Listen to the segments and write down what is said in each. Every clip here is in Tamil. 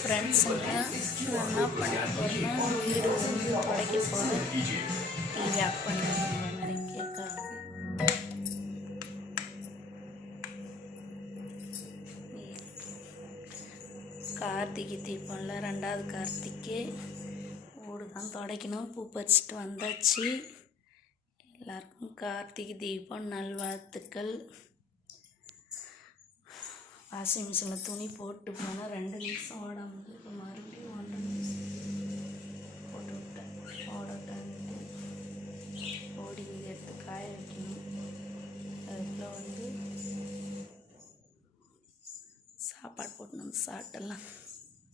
ஃப்ரெண்ட்ஸுங்க நான் என்ன பண்ண போகிறேன்னா வீடு வந்து துடைக்க போகிறேன். டிவி ஆஃப் பண்ணிடுங்க நிறைய கேட்காது. கார்த்திகை தீபம்ல 2வது கார்த்திகை வீடு தான் துடைக்கணும். பூ பறிச்சிட்டு வந்தாச்சு. எல்லாருக்கும் கார்த்திகை தீபம் நல்வாழ்த்துக்கள். வாஷிங் மிஷினில் துணி போட்டு போனால் 2 நிமிஷம் ஓடாமல் இப்போ மறுபடியும் 1 நிமிஷம் போட்டு விட்டேன். ஓடட்டான்ட்டு ஓடி எடுத்து காய வைக்கணும். அதுக்குள்ளே வந்து சாப்பாடு போட்டு நம்ம சாப்பிட்டலாம்.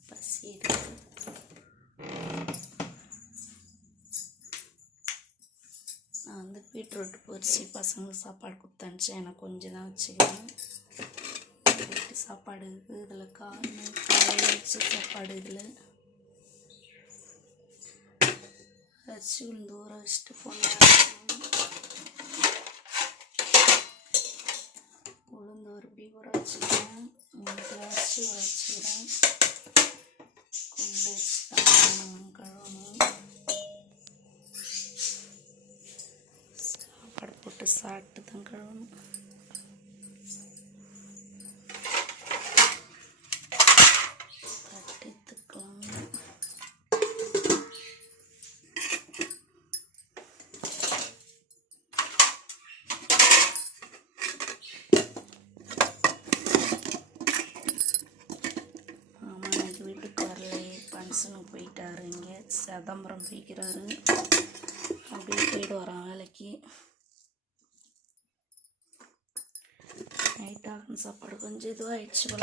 பசி எடுத்து நான் வந்து பீட்ரூட் பொரிச்சு பசங்களுக்கு சாப்பாடு கொடுத்தனுச்சு. எனக்கு கொஞ்சம் தான் வச்சுக்கணும். சாப்பாடு இருக்குது இதில் காலையில் வச்சு சாப்பாடு இதில் அரிசி உளுந்து ஊற வச்சுட்டு உளுந்து ஒரு பீ ஊற வச்சுக்கிறேன். அரிசி ஊற வச்சுக்கிறேன். குண்டு வச்சுதான் கழுவணும். சாப்பாடு போட்டு சாப்பிட்டு தான் கழுவணும். ஃபங்க்ஷனுக்கு போயிட்டாரு. இங்கே சிதம்பரம் போய்க்கிறாரு. அப்படியே போயிட்டு வரான் வேலைக்கு. நைட்டாக சாப்பாடு கொஞ்சம் இதுவாகிடுச்சு போல.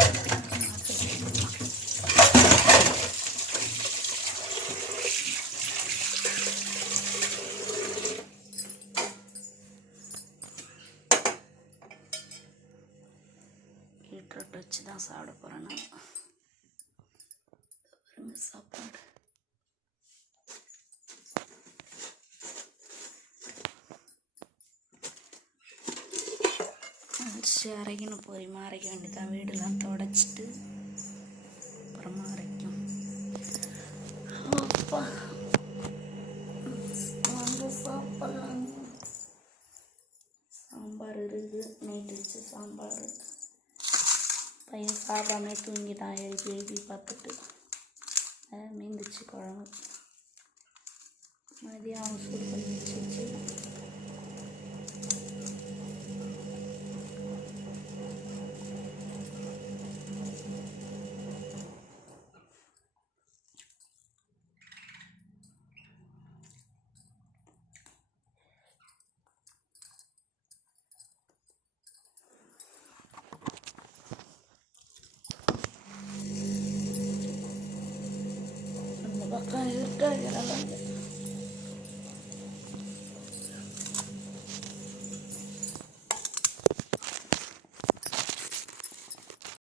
பீட்ரூட் வச்சு தான் சாப்பிட போகிறேன் நான். சாப்பாடு அரிசி அரைக்கணும். பொறிமா அரைக்க வேண்டியதான். வீடெல்லாம் துடைச்சிட்டு அப்புறமா அரைக்கும். அப்பா வந்து சாப்பிட்லாம். சாம்பார் இருக்குது. நைட்டு வச்சு சாம்பார். பையன் சாப்பிடாமே தூங்கிட்டான். எழுப்பி பார்த்துட்டு மீந்துச்சு குழம்பு. மதியம் சூடு பண்ணி வச்சு பக்கம் இருக்காது.